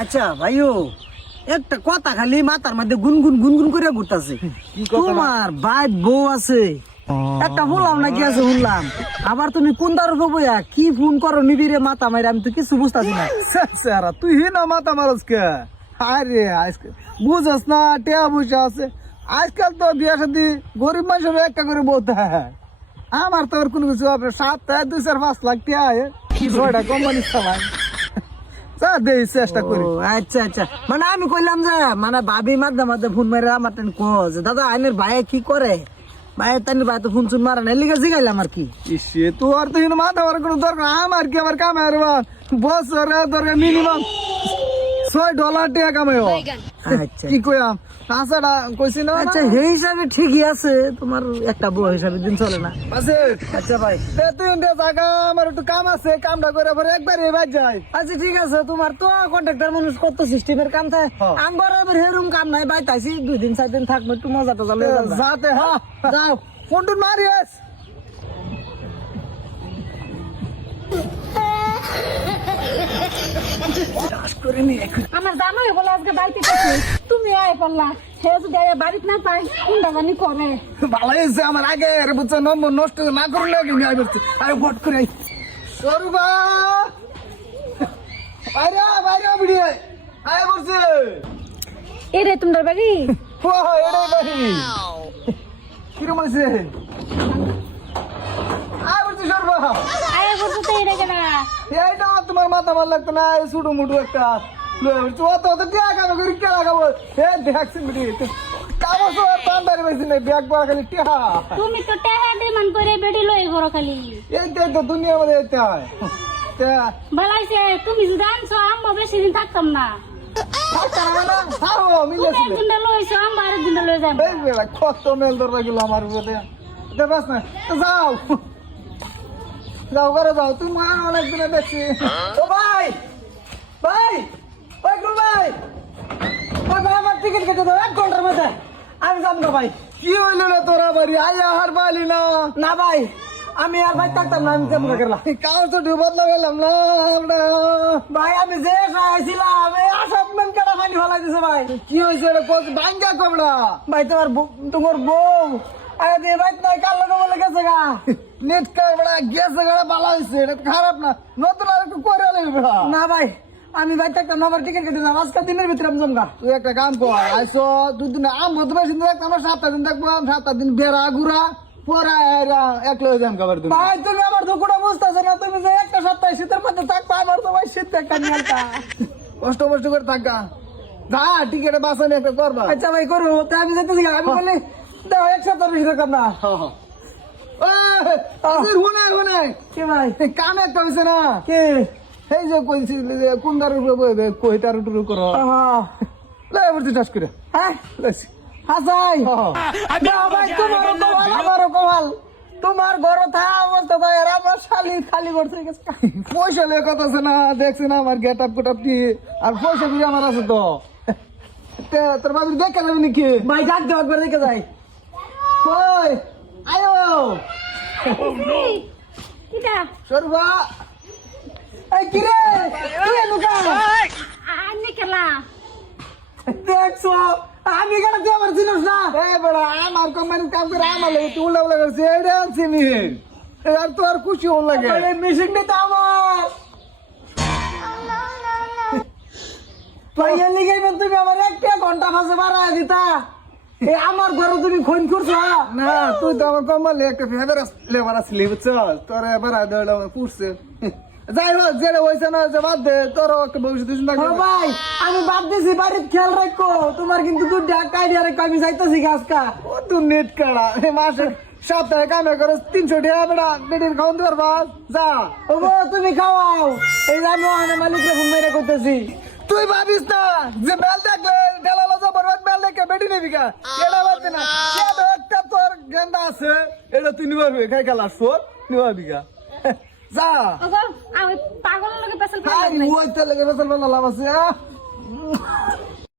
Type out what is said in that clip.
আচ্ছা ভাইও একটা কথা খালি মাথার মধ্যে গুনগুন গুনগুন করে ঘুরতাছে। তোমার ভাই বউ আছে, একটা বললাম নাকি আছে শুনলাম, আবার তুমি কোন দারু বইয়া কি ফোন করো নিবিরে মাথা মাইরা, আমি তো কিছু বুঝতাছি না। সারা তুই হে না মাথা মারস কে? আরে আজকে বুঝস না টিয়া পয়সা আছে, আজকাল তো বিয়া শাদী গরিব মানুষের একটা করে বলতে হয়। আমার তো আর কোনো কিছু হবে, সপ্তাহে 2-4-5 লাখ টিয়া ছয়টা কোম্পানি চালাই, যা দেই চেষ্টা করি। ও আচ্ছা আচ্ছা, মানে আমি কইলাম যে মানে ভাবি মাঝে মাঝে ফোন মারে আমার টেন কোজ দাদা আইনের ভাই কি করে, ভাই তাইনের ভাই তো ফোন চুন মারে না, লিখে জিগাইলাম আর কি। ইসে তো আর তো মাথা মারার কোনো দরকার, আমার কি আমার কামে আর বছরে দরকার মিনিমাম $6 টিয়া কামাই। আচ্ছা কি কইলাম তাছাড়া কইছি না। আচ্ছা সেই হিসাবে ঠিকই আছে, তোমার একটা বউ হিসাবে দিন চলে না। আচ্ছা ভাই তুই জায়গা আমার একটু কাম আছে, কামটা করে পরে একবারে বাদ যাই। আচ্ছা ঠিক আছে, তোমার তো কন্ট্রাক্টর মানুষ কত সিস্টেমের কাম থাকে, আমার এবার হেরুম কাম নাই, বাইতাইছি 2-4 দিন থাকবো, একটু মজা টজা লয়ে যাবো। যাতে হ্যাঁ যাও ফোন টুন মারিস। আমার জামাই বলে আজকে বাড়িতে গেছে, তুমি আয় পারলা, সে যদি বাড়িতে না পাই কোনটা জানি করে। ভালো হয়েছে আমার আগে বুঝছো নম্বর নষ্ট না করলে কিন্তু আই বলছি আরে ভোট করে সরুবা বাইরে বাইরে ভিডিও আয় বলছে এ রে তোমার বাড়ি ও এরে বাড়ি কিরম আছে আয় বলছি সরুবা আয় বলছো তো এটা কেনা এইটা তোমার মাথা মার লাগতো না, ছুটু মুটু একটা অত অত টিয়া কামে করে কে লাগাবো হে দেখছি ভিডিও কাগজ পান্ডারি বেশি নেই, ব্যাগ পড়া খালি টিয়া। তুমি তো টাকা ডিমান্ড করে বেডি লই ঘর খালি, এইটাই তো দুনিয়া মধ্যে এইটা হয়। ভালাইছে তুমি যদি আনছো আম্মা বেশি দিন থাকতাম না, তুমি একদিনটা লইছো আম্মা আরেকদিনটা লই যাবো। কত মেল ধরা গেল আমার উপরে দেবাস না, যাও যাও করে যাও, তুই মা অনেকদিনে দেখছি। ও ভাই ভাই ওই গুল ভাই ওই ভাই আমার টিকিট কেটে দাও 1 ঘন্টার মধ্যে, আমি যাবো না ভাই। কি হইল না তোরা বাড়ি আইয়া হার পাইলি না? না ভাই আমি আর ভাই থাকতাম না, আমি যাবো না গেলাম কাগজ তো বদলা গেলাম না আমরা। ভাই, আমি যে চাইছিলাম এই আসাদমান কেডা পানি ফেলাই দিছে ভাই। কি হয়েছে এটা ভাঙ্গা কমড়া? ভাই তোমার বউ আরে দিয়ে ভাই নাই কাল লোক বলে গেছে গা, নেট কামড়া গেছে গড়া ভালো হয়েছে, এটা খারাপ না, নতুন আর একটু করে লাগবে। না ভাই আমি ভাই থাকতাম না, আমার টিকিট কেটে দাও, আজকাল দিনের ভিতরে আমি জমগা। তুই একটা কাম কর, আইসো 2 দিন আম হতে বেশি দিন দেখতাম, আমরা 7 দিন দেখবো, 7 দিন বেড়া ঘুরা পরে এক লয়ে যাম খাবার। তুমি ভাই তুমি আমার দুঃখটা বুঝতেছো না, তুমি যে একটা সপ্তাহ শীতের মধ্যে থাকবা, আমার তো ভাই শীত দেখা নিয়ালটা কষ্ট কষ্ট করে থাকা যা টিকেটে বাসানি একটা করবা। আচ্ছা ভাই করবো, তা আমি যেতেছি, আমি বলি দাও 1 সপ্তাহ বেশি থাকতাম না। শুনে শুনে কি ভাই কানে একটা হয়েছে না, কি এই যে কইছিল যে কোন দারুর বইবে কইটার টুরু করো লাই বলছি টাস করে হ্যাঁ লাইছি হাসাই ভাই তোমার কমাল আমারও কমাল, তোমার ঘর থা অবস্থা ভাই, আর আমার শালি খালি করছে গেছে। পয়সা লেগে কথা আছে না, দেখছি না আমার গেট আপ গুট আপ কি, আর পয়সা দিয়ে আমার আছে তো তোর বাবুর দেখা যাবে নাকি? ভাই ডাক দেওয়ার পরে দেখে যাই। ওই আয়ো কিটা সরবা এই কি রে তুই লুকা আনি খেলা দেখছো আমি কেন তুই আমার চিনিস না? এই বড় আমার কোম্পানি কাম করে আমার লাগে তুই উল্টা উল্টা করছিস, এইটা আনছি নি আর তো আর খুশি হল লাগে। এই মেশিনটা তো আমার ভাইয়া লিগাইবেন, তুমি আমার 1 ঘন্টা মাঝে বাড়ায় দিতা, এই আমার ঘরে তুমি খুন করছো। না তুই তো আমার কোম্পানি একটা ফেভার লেবার আসলি বুঝছো, তোর এবার পুষছে। যাই হোক যেটা হয়েছে না হয়েছে বাদ দে, তোর একটা ভবিষ্যৎ চিন্তা ও কর। ভাই আমি বাদ দিছি, বাড়ির খেয়াল রাখো, তোমার কিন্তু তুই ঢাকাই দিয়ে রেখো, আমি যাইতেছি গাছকা। ও তুই নেট কাড়া মাসে সপ্তাহে কামে করে 300 টাকা বেড়া বেটির খাওয়ান দিবার বাস যা। ও গো, তুমি খাওয়াও, এই যে আমি ওখানে মালিককে ফোন মেরে করতেছি। তুই ভাবিস না যে মেল দেখলে ঢেলালো বরবাদ মেল দেখে বেটি নেবি কা, এটা ভাববি না, একটা তোর গেন্দা আছে এটা তুই নিবাবি, খাই খেলা সোর নিবাবি কা যা। ওগো আমি পাগল লগে পেছল ওই তো লেগে বেসাল লাভ আছে।